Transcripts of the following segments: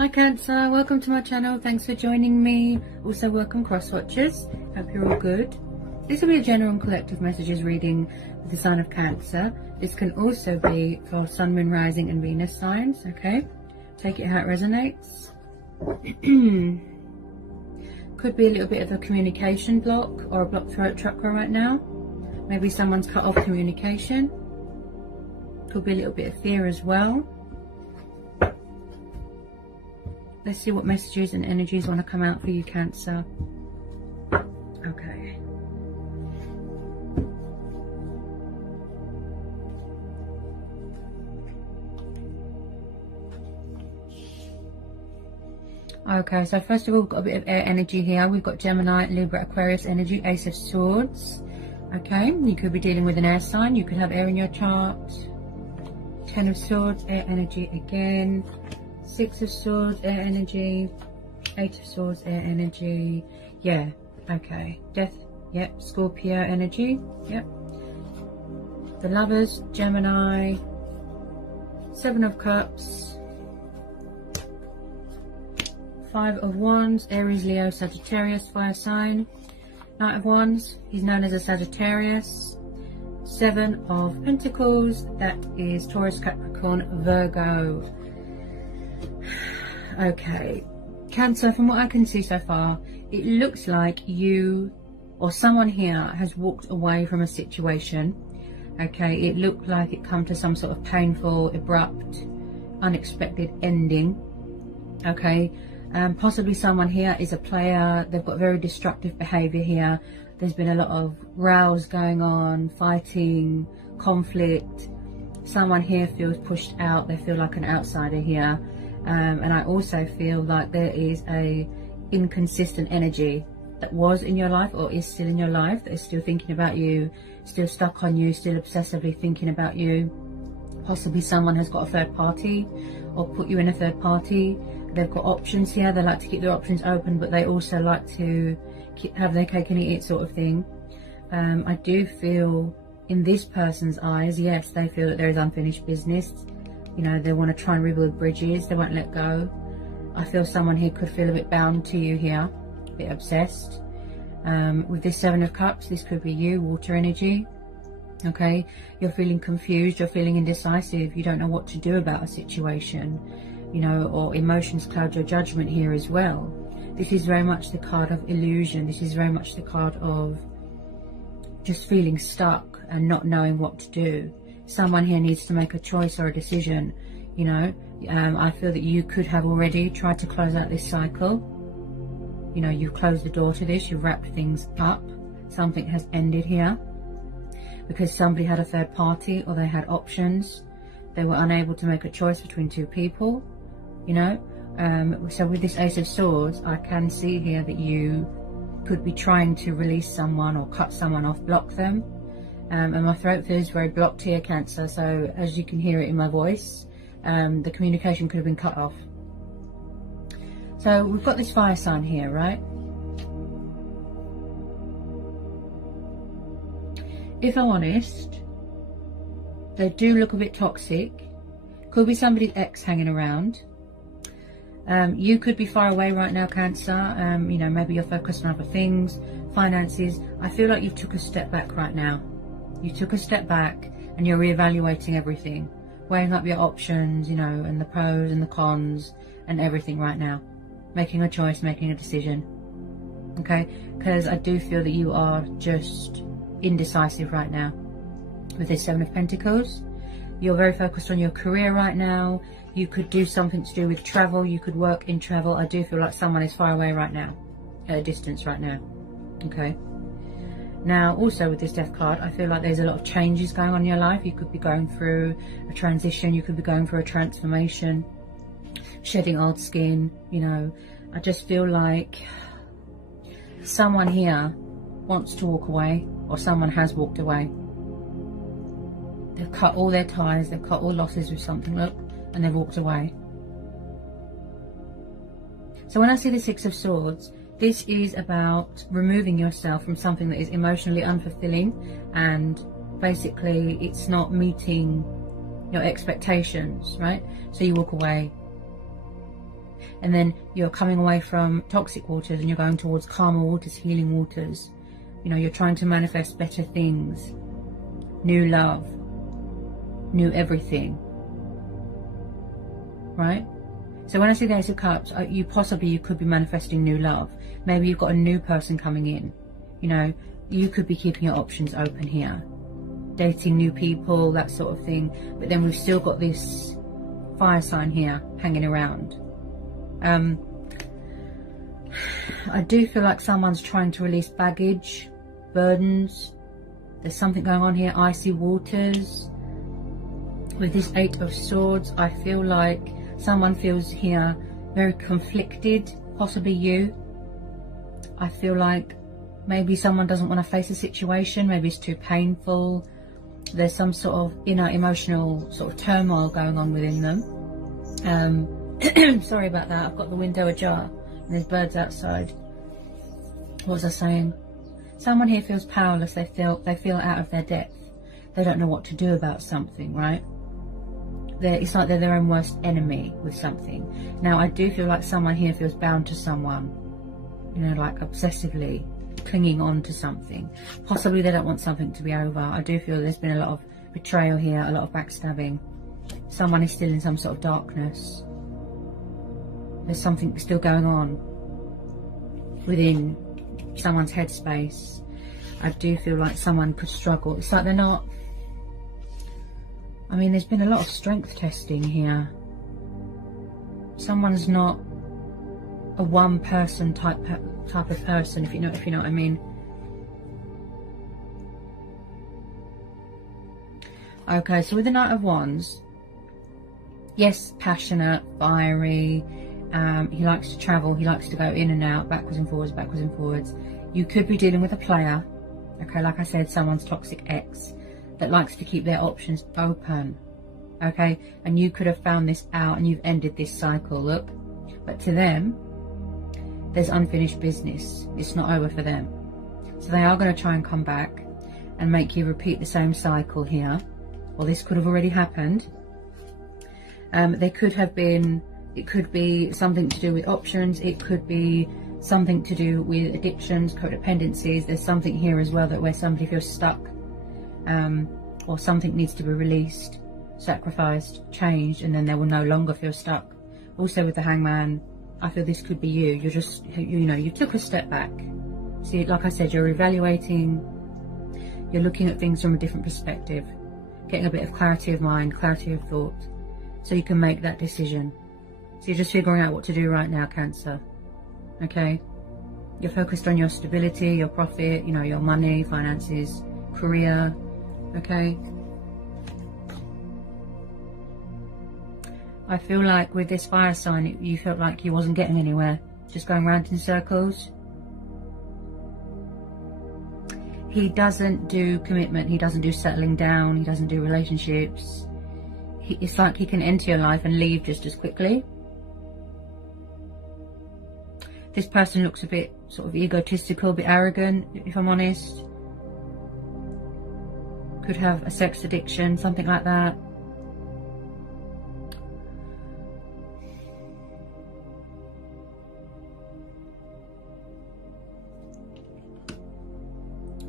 Hi Cancer, welcome to my channel. Thanks for joining me. Also welcome cross watchers. Hope you're all good. This will be a general and collective messages reading with the sign of Cancer. This can also be for Sun, Moon, Rising and Venus signs. Okay, take it how it resonates. Could be a little bit of a communication block or a blocked throat chakra right now. Maybe someone's cut off communication. Could be a little bit of fear as well. Let's see what messages and energies want to come out for you, Cancer. Okay. Okay, so first of all, we've got a bit of air energy here. We've got Gemini, Libra, Aquarius energy, Ace of Swords. Okay, you could be dealing with an air sign. You could have air in your chart. 10 of Swords, air energy again. 6 of Swords, air energy. 8 of Swords, air energy. Yeah, okay. Death, yep. Scorpio energy, yep. The Lovers, Gemini. 7 of Cups. 5 of Wands, Aries, Leo, Sagittarius, fire sign. Knight of Wands, he's known as a Sagittarius. 7 of Pentacles, that is Taurus, Capricorn, Virgo. Okay, Cancer, from what I can see so far, it looks like you or someone here has walked away from a situation. Okay, it looked like it come to some sort of painful, abrupt, unexpected ending. Okay, possibly someone here is a player. They've got very destructive behavior here. There's been a lot of rows going on, fighting, conflict. Someone here feels pushed out. They feel like an outsider here. And I also feel like there is a inconsistent energy that was in your life or is still in your life, that is still thinking about you, still stuck on you, still obsessively thinking about you. Possibly someone has got a third party or put you in a third party. They've got options here. They like to keep their options open, but they also like to have their cake and eat it sort of thing. I do feel in this person's eyes, yes, they feel that there is unfinished business. You know, they want to try and rebuild bridges. They won't let go. I feel someone here could feel a bit bound to you here, a bit obsessed. With this 7 of Cups, this could be you, water energy. Okay, you're feeling confused, you're feeling indecisive, you don't know what to do about a situation, you know, or emotions cloud your judgment here as well. This is very much the card of illusion. This is very much the card of just feeling stuck and not knowing what to do. Someone here needs to make a choice or a decision, you know. I feel that you could have already tried to close out this cycle. You know, you've closed the door to this, you've wrapped things up. Something has ended here because somebody had a third party or they had options. They were unable to make a choice between two people, you know. So with this Ace of Swords, I can see here that you could be trying to release someone or cut someone off, block them. And my throat feels very blocked here, Cancer, so as you can hear it in my voice, the communication could have been cut off. So we've got this fire sign here, right? If I'm honest, they do look a bit toxic. Could be somebody's ex hanging around. You could be far away right now, Cancer. You know, maybe you're focused on other things, finances. I feel like you took a step back right now. You took a step back and you're reevaluating everything, weighing up your options, you know, and the pros and the cons and everything right now. Making a choice, making a decision. Okay? Because I do feel that you are just indecisive right now. With this 7 of Pentacles, you're very focused on your career right now. You could do something to do with travel. You could work in travel. I do feel like someone is far away right now, at a distance right now. Okay? Now, also with this Death card, I feel like there's a lot of changes going on in your life. You could be going through a transition. You could be going through a transformation, shedding old skin, you know. I just feel like someone here wants to walk away, or someone has walked away. They've cut all their ties, they've cut all losses with something, look, and they've walked away. So when I see the 6 of Swords, this is about removing yourself from something that is emotionally unfulfilling, and basically it's not meeting your expectations, right? So you walk away. And then you're coming away from toxic waters and you're going towards calmer waters, healing waters. You know, you're trying to manifest better things, new love, new everything, right? So when I see the Ace of Cups, you could be manifesting new love. Maybe you've got a new person coming in. You know, you could be keeping your options open here, dating new people, that sort of thing. But then we've still got this fire sign here hanging around. I do feel like someone's trying to release baggage, burdens. There's something going on here, icy waters. With this Eight of Swords, I feel like someone feels here very conflicted, possibly you. I feel like maybe someone doesn't want to face a situation, maybe it's too painful. There's some sort of inner emotional sort of turmoil going on within them. Sorry about that, I've got the window ajar and there's birds outside. What was I saying? Someone here feels powerless, they feel out of their depth. They don't know what to do about something, right? It's like they're their own worst enemy with something. Now, I do feel like someone here feels bound to someone, you know, like obsessively clinging on to something. Possibly they don't want something to be over. I do feel there's been a lot of betrayal here, a lot of backstabbing. Someone is still in some sort of darkness. There's something still going on within someone's headspace. I do feel like someone could struggle. It's like they're not... I mean, there's been a lot of strength testing here. Someone's not a one-person type of person, if you know what I mean. Okay, so with the Knight of Wands, yes, passionate, fiery. He likes to travel. He likes to go in and out, backwards and forwards, backwards and forwards. You could be dealing with a player. Okay, like I said, someone's toxic ex that likes to keep their options open. Okay, and you could have found this out and you've ended this cycle, look. But to them, there's unfinished business. It's not over for them. So they are going to try and come back and make you repeat the same cycle here. Well, this could have already happened. There could have been, it could be something to do with options. It could be something to do with addictions, codependencies. There's something here as well that where somebody feels stuck, or something needs to be released, sacrificed, changed, and then they will no longer feel stuck. Also with the Hangman, I feel this could be you. You're just, you know, you took a step back. See, like I said, you're evaluating, you're looking at things from a different perspective, getting a bit of clarity of mind, clarity of thought, so you can make that decision. So you're just figuring out what to do right now, Cancer. Okay? You're focused on your stability, your profit, you know, your money, finances, career. Okay? I feel like with this fire sign, you felt like you wasn't getting anywhere, just going round in circles. He doesn't do commitment, he doesn't do settling down, he doesn't do relationships. It's like he can enter your life and leave just as quickly. This person looks a bit sort of egotistical, a bit arrogant, if I'm honest. Could have a sex addiction, something like that.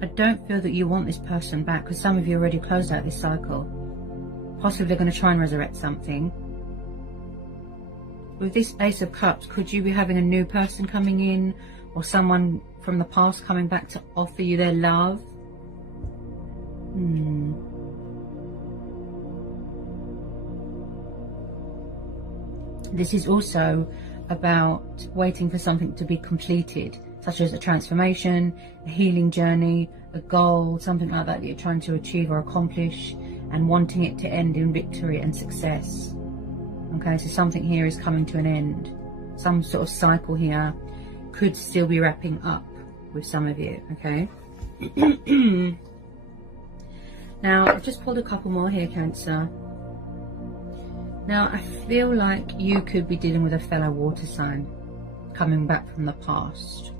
I don't feel that you want this person back, because some of you already closed out this cycle. Possibly they're going to try and resurrect something. With this Ace of Cups, could you be having a new person coming in, or someone from the past coming back to offer you their love? This is also about waiting for something to be completed, such as a transformation, a healing journey, a goal, something like that you're trying to achieve or accomplish, and wanting it to end in victory and success. Okay, so something here is coming to an end. Some sort of cycle here could still be wrapping up with some of you, okay? Now, I've just pulled a couple more here, Cancer. Now, I feel like you could be dealing with a fellow water sign coming back from the past.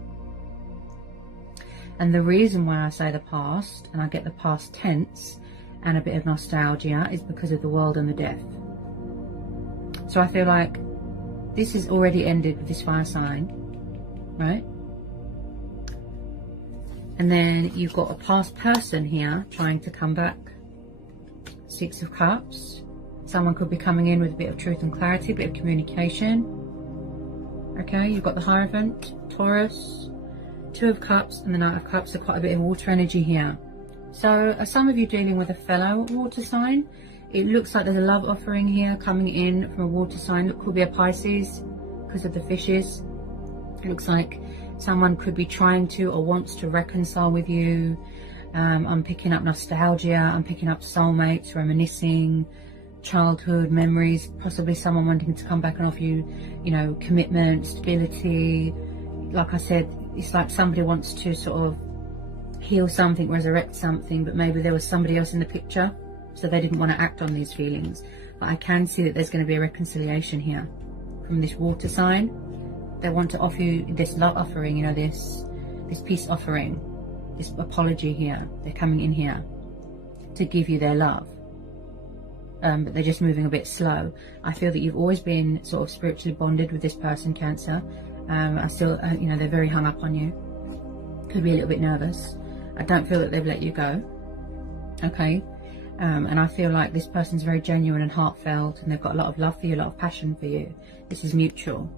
And the reason why I say the past, and I get the past tense and a bit of nostalgia, is because of the world and the death. So I feel like this has already ended with this fire sign, right? And then you've got a past person here trying to come back. Six of Cups. Someone could be coming in with a bit of truth and clarity, a bit of communication. Okay, you've got the Hierophant, Taurus, Two of Cups, and the Knight of Cups. So quite a bit of water energy here. So some of you dealing with a fellow water sign. It looks like there's a love offering here coming in from a water sign. It could be a Pisces because of the fishes. It looks like someone could be trying to or wants to reconcile with you. I'm picking up nostalgia. I'm picking up soulmates, reminiscing, childhood memories. Possibly someone wanting to come back and offer you, you know, commitment, stability. Like I said, it's like somebody wants to sort of heal something, resurrect something, but maybe there was somebody else in the picture, so they didn't want to act on these feelings. But I can see that there's going to be a reconciliation here from this water sign. They want to offer you this love offering, you know, this peace offering, this apology here. They're coming in here to give you their love, but they're just moving a bit slow. I feel that you've always been sort of spiritually bonded with this person, Cancer. I still, you know, they're very hung up on you. Could be a little bit nervous. I don't feel that they've let you go. Okay. And I feel like this person's very genuine and heartfelt, and they've got a lot of love for you, a lot of passion for you. This is mutual.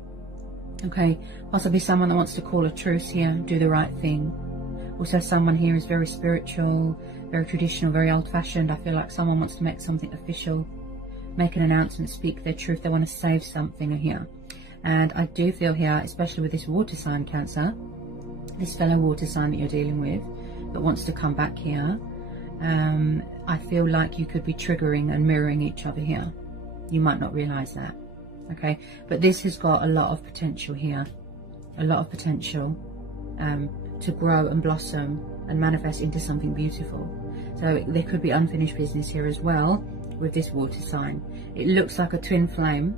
Okay, possibly someone that wants to call a truce here, do the right thing. Also, someone here is very spiritual, very traditional, very old-fashioned. I feel like someone wants to make something official, make an announcement, speak their truth. They want to save something here. And I do feel here, especially with this water sign, Cancer, this fellow water sign that you're dealing with, that wants to come back here, I feel like you could be triggering and mirroring each other here. You might not realize that. Okay, but this has got a lot of potential here, a lot of potential to grow and blossom and manifest into something beautiful. So there could be unfinished business here as well with this water sign. It looks like a twin flame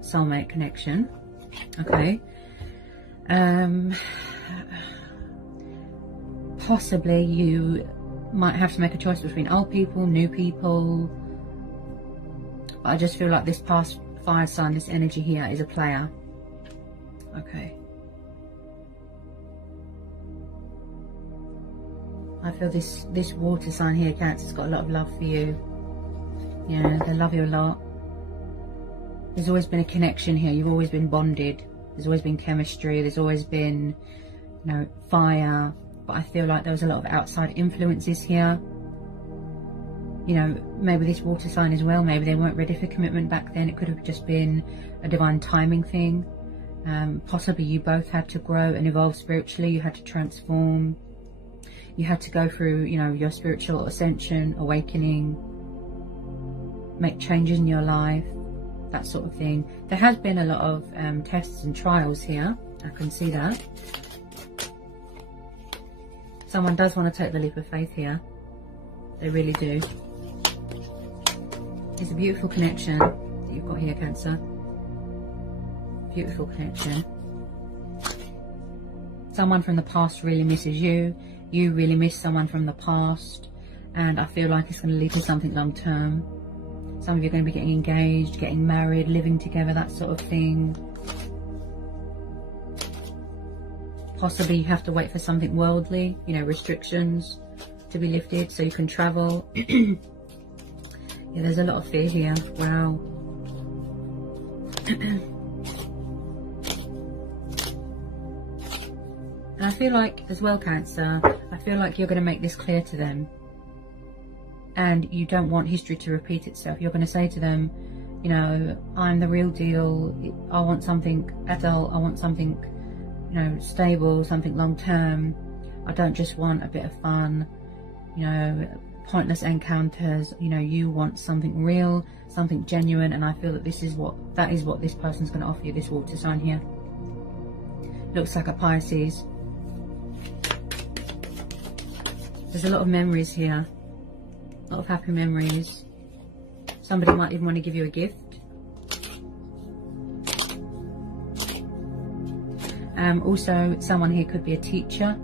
soulmate connection. Okay, possibly you might have to make a choice between old people, new people. But I just feel like this past fire sign, this energy here is a player. Okay, I feel this water sign here, Cancer's got a lot of love for you. Yeah, they love you a lot. There's always been a connection here. You've always been bonded. There's always been chemistry. There's always been, you know, fire. But I feel like there was a lot of outside influences here. You know, maybe this water sign as well, maybe they weren't ready for commitment back then. It could have just been a divine timing thing. Possibly you both had to grow and evolve spiritually. You had to transform. You had to go through, you know, your spiritual ascension, awakening, make changes in your life, that sort of thing. There has been a lot of tests and trials here. I can see that. Someone does want to take the leap of faith here. They really do. It's a beautiful connection that you've got here, Cancer. Beautiful connection. Someone from the past really misses you. You really miss someone from the past. And I feel like it's going to lead to something long term. Some of you are going to be getting engaged, getting married, living together, that sort of thing. Possibly you have to wait for something worldly, you know, restrictions to be lifted so you can travel. Yeah, there's a lot of fear here. Wow. And I feel like, as well, Cancer, I feel like you're going to make this clear to them. And you don't want history to repeat itself. You're going to say to them, you know, I'm the real deal. I want something adult. I want something, you know, stable, something long term. I don't just want a bit of fun, you know, pointless encounters. You know, you want something real, something genuine. And I feel that that is what this person's going to offer you, this water sign here. Looks like a Pisces. There's a lot of memories here. A lot of happy memories. Somebody might even want to give you a gift. Also, someone here could be a teacher.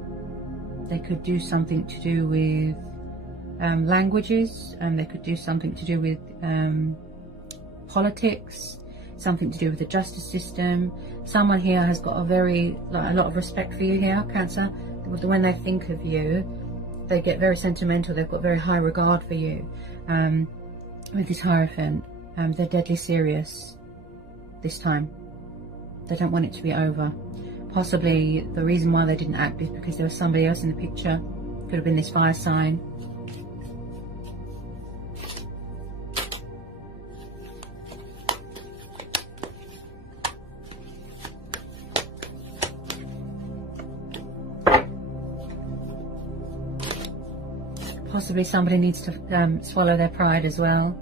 They could do something to do with languages. They could do something to do with politics. something to do with the justice system. Someone here has got a lot of respect for you here, Cancer. When they think of you, they get very sentimental. They've got very high regard for you. With this Hierophant, they're deadly serious this time. They don't want it to be over. Possibly the reason why they didn't act is because there was somebody else in the picture. Could have been this fire sign. Possibly somebody needs to swallow their pride as well,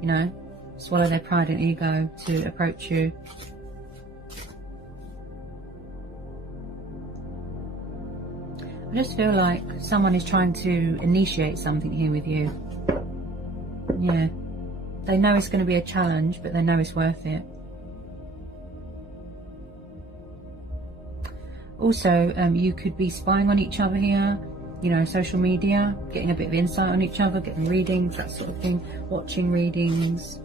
you know, swallow their pride and ego to approach you. I just feel like someone is trying to initiate something here with you. Yeah, they know it's going to be a challenge, but they know it's worth it. Also, you could be spying on each other here. You know, social media, getting a bit of insight on each other, getting readings, that sort of thing, watching readings.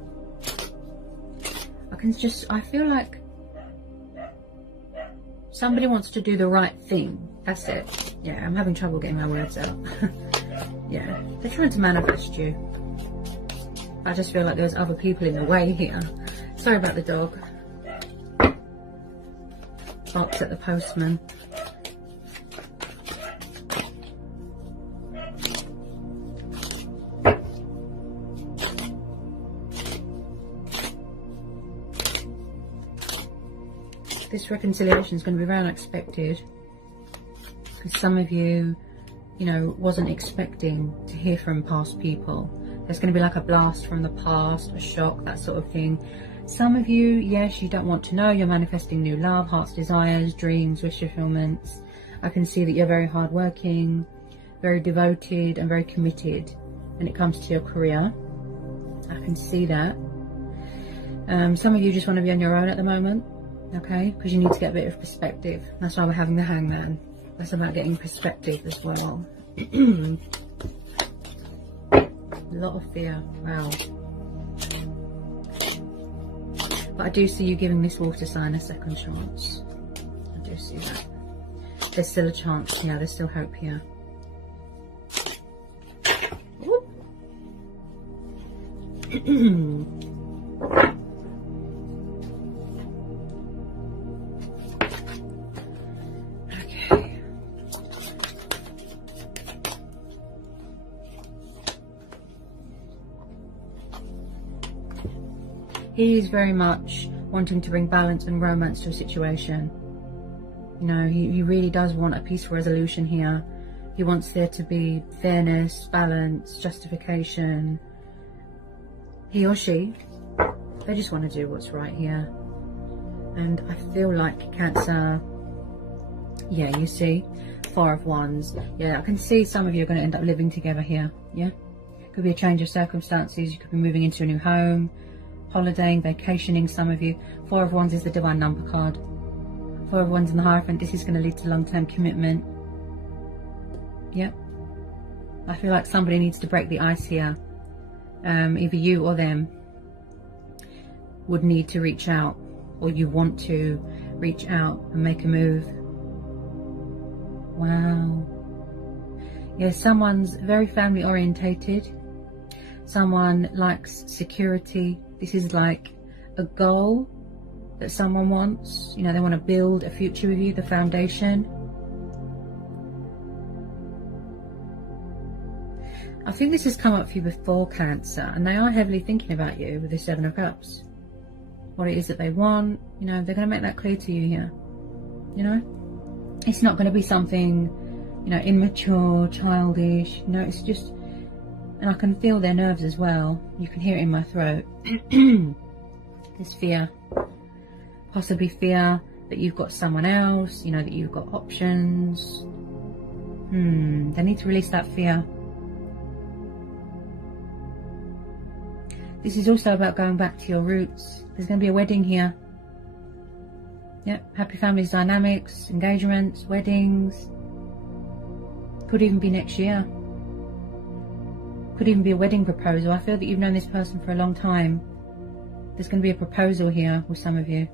I feel like somebody wants to do the right thing. That's it. Yeah, I'm having trouble getting my words out. Yeah, they're trying to manifest you. I just feel like there's other people in the way here. Sorry about the dog. Barks at the postman. This reconciliation is going to be very unexpected, because some of you, you know, wasn't expecting to hear from past people. There's going to be like a blast from the past, a shock, that sort of thing. Some of you, yes, you don't want to know. You're manifesting new love, heart's desires, dreams, wish fulfillments. I can see that you're very hardworking, very devoted and very committed when it comes to your career. I can see that. Some of you just want to be on your own at the moment. Okay, because you need to get a bit of perspective. That's why we're having the Hangman. That's about getting perspective as well. A lot of fear. Wow. But I do see you giving this water sign a second chance. I do see that. There's still a chance. Yeah, there's still hope here. He is very much wanting to bring balance and romance to a situation. You know, he really does want a peaceful resolution here. He wants there to be fairness, balance, justification. He or she, they just want to do what's right here. And I feel like Cancer, yeah, you see, Four of Wands. Yeah, I can see some of you are going to end up living together here. Yeah, could be a change of circumstances. You could be moving into a new home, holidaying, vacationing, some of you. Four of Wands is the divine number card. Four of Wands in the Hierophant. This is going to lead to long-term commitment. Yep. I feel like somebody needs to break the ice here. Either you or them would need to reach out, or you want to reach out and make a move. Wow. Yeah, someone's very family orientated. Someone likes security. This is like a goal that someone wants. You know, they want to build a future with you, the foundation. I think this has come up for you before, Cancer, and they are heavily thinking about you with the Seven of Cups. What it is that they want, you know, they're going to make that clear to you here. You know, it's not going to be something, you know, immature, childish. You know, it's just, and I can feel their nerves as well. You can hear it in my throat. There's fear. Possibly fear that you've got someone else, you know, that you've got options. They need to release that fear. This is also about going back to your roots. There's going to be a wedding here. Yep, happy families, dynamics, engagements, weddings. Could even be next year. Could even be a wedding proposal. I feel that you've known this person for a long time. There's going to be a proposal here with some of you.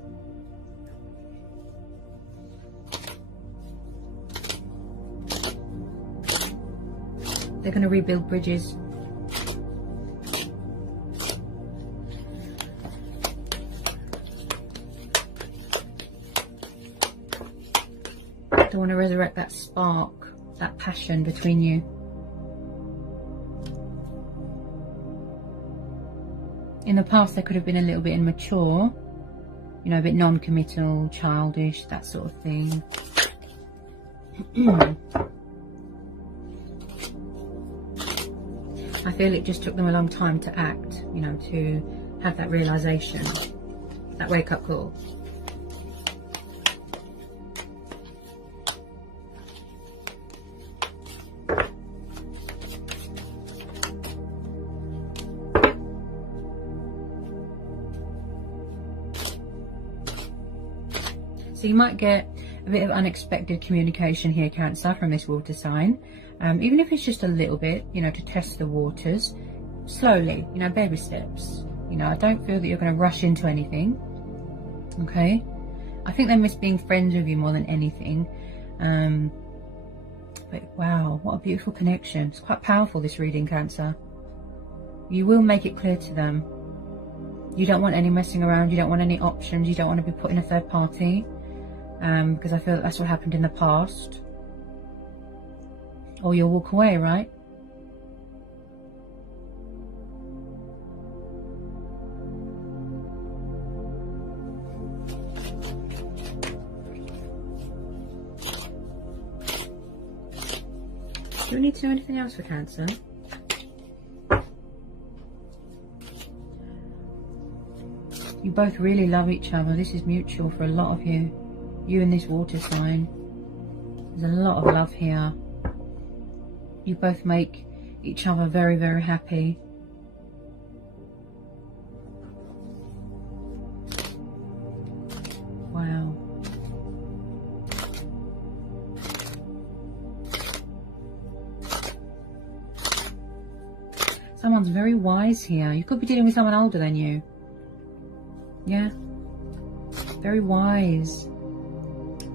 They're going to rebuild bridges. They want to resurrect that spark, that passion between you. In the past, they could have been a little bit immature, you know, a bit non-committal, childish, that sort of thing. I feel it just took them a long time to act, you know, to have that realization, that wake-up call. So you might get a bit of unexpected communication here, Cancer, from this water sign. Even if it's just a little bit, you know, to test the waters. Slowly, you know, baby steps. You know, I don't feel that you're going to rush into anything. Okay? I think they miss being friends with you more than anything. But wow, what a beautiful connection. It's quite powerful, this reading, Cancer. You will make it clear to them. You don't want any messing around. You don't want any options. You don't want to be put in a third party. Because I feel that's what happened in the past. Or you'll walk away, right? Do we need to know anything else for Cancer? You both really love each other. This is mutual for a lot of you. You and this water sign. There's a lot of love here. You both make each other very, very happy. Wow. Someone's very wise here. You could be dealing with someone older than you. Yeah. Very wise.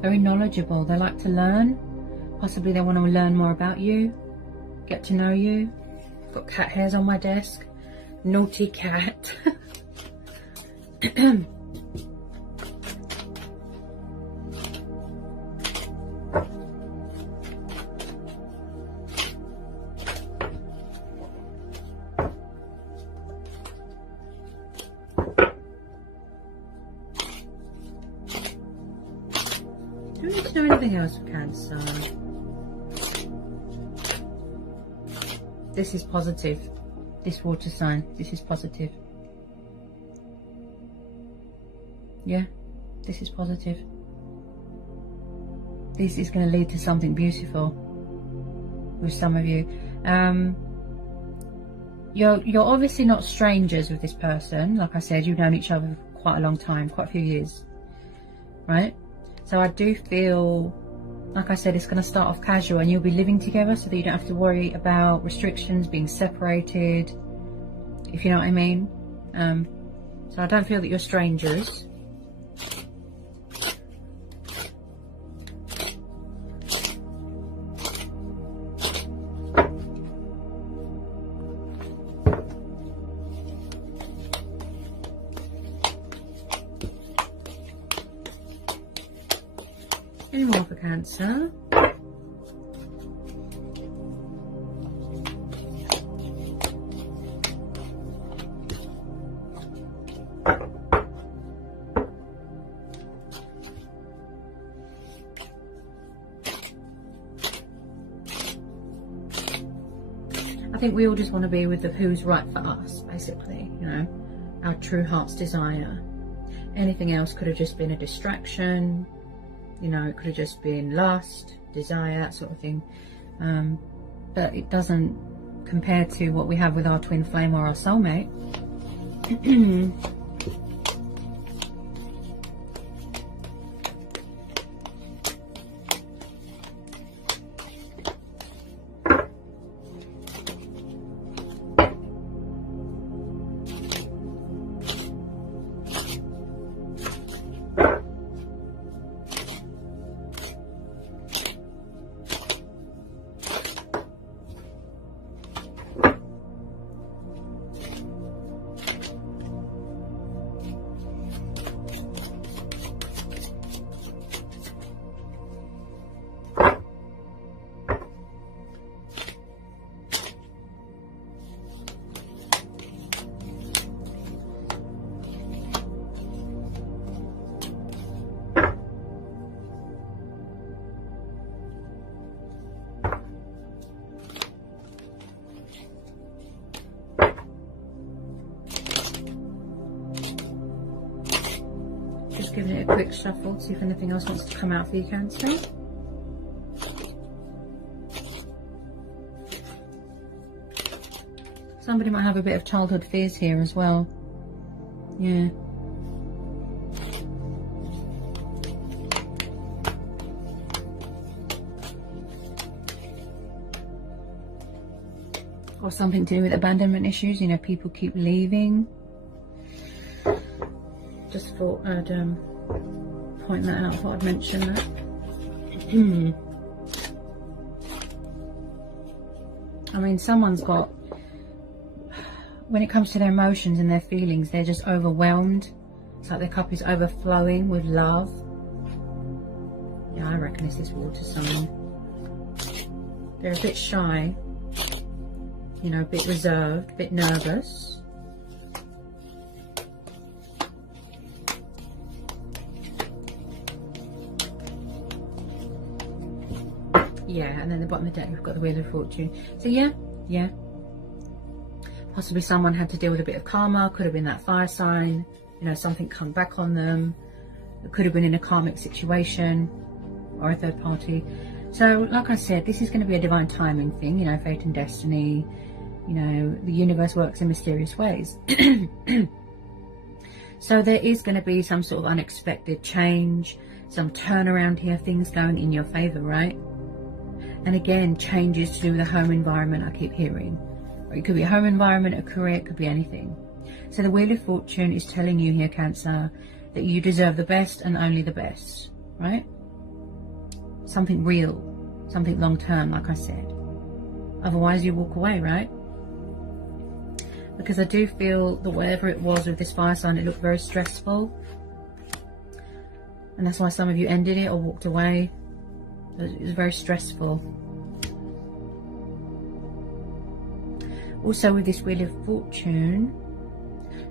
Very knowledgeable. They like to learn. Possibly they want to learn more about you. Get to know you. I've got cat hairs on my desk. Naughty cat. Do we need to know anything else for Cancer? This is positive. This water sign. This is positive. Yeah, this is positive. This is going to lead to something beautiful with some of you. You're obviously not strangers with this person. Like I said, you've known each other for quite a long time, quite a few years, right? So I do feel, like I said, it's going to start off casual and you'll be living together so that you don't have to worry about restrictions, being separated, if you know what I mean. So I don't feel that you're strangers. Any more for Cancer? I think we all just want to be with the who's right for us, basically, you know, our true heart's desire. Anything else could have just been a distraction. You know, it could have just been lust, desire, that sort of thing. But it doesn't compare to what we have with our twin flame or our soulmate. quick shuffle, see if anything else wants to come out for you, Cancer. Somebody might have a bit of childhood fears here as well. Yeah. Or something to do with abandonment issues. You know, people keep leaving. Just thought I'd point that out, thought I'd mention that. I mean, someone's got, when it comes to their emotions and their feelings, they're just overwhelmed. It's like their cup is overflowing with love. Yeah, I reckon it's this water sign. They're a bit shy, you know, a bit reserved, a bit nervous. Yeah, and then the bottom of the deck we've got the Wheel of Fortune. So yeah. Possibly someone had to deal with a bit of karma. Could have been that fire sign. You know, something come back on them. It could have been in a karmic situation or a third party. So, like I said, this is going to be a divine timing thing. You know, fate and destiny. You know, the universe works in mysterious ways. So there is going to be some sort of unexpected change, some turnaround here, things going in your favour, right? And again, changes to do with the home environment, I keep hearing. Or it could be a home environment, a career, it could be anything. So the Wheel of Fortune is telling you here, Cancer, that you deserve the best and only the best, right? Something real, something long term, like I said. Otherwise you walk away, right? Because I do feel that whatever it was with this fire sign, it looked very stressful. And that's why some of you ended it or walked away. It was very stressful. Also with this Wheel of Fortune,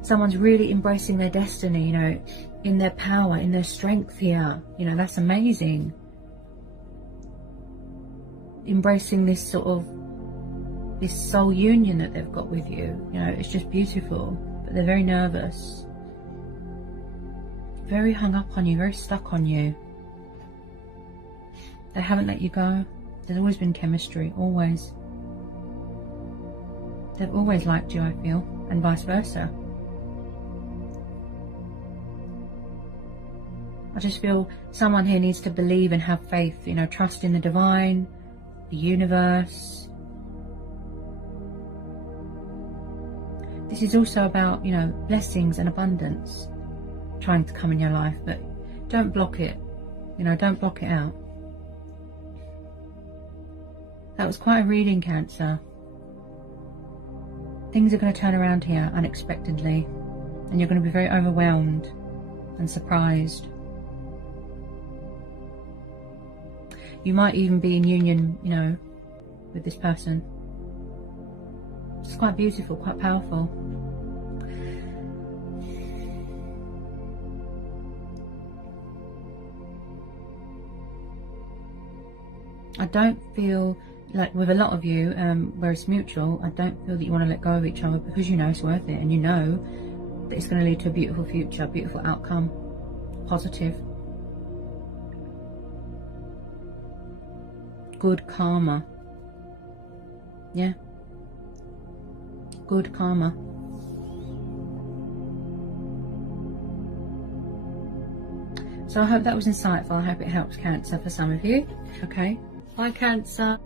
someone's really embracing their destiny, you know, in their power, in their strength here. You know, that's amazing. Embracing this sort of, this soul union that they've got with you. You know, it's just beautiful. But they're very nervous. Very hung up on you, very stuck on you. They haven't let you go. There's always been chemistry, always. They've always liked you, I feel, and vice versa. I just feel someone here needs to believe and have faith, you know, trust in the divine, the universe. This is also about, you know, blessings and abundance trying to come in your life, but don't block it, you know, don't block it out. That was quite a reading, Cancer. Things are going to turn around here unexpectedly, and you're going to be very overwhelmed and surprised. You might even be in union, you know, with this person. It's quite beautiful, quite powerful. I don't feel like, with a lot of you, where it's mutual, I don't feel that you want to let go of each other, because you know it's worth it, and you know that it's going to lead to a beautiful future, beautiful outcome, positive, good karma. Yeah, good karma. So I hope that was insightful. I hope it helps, Cancer, for some of you. Okay, bye, Cancer.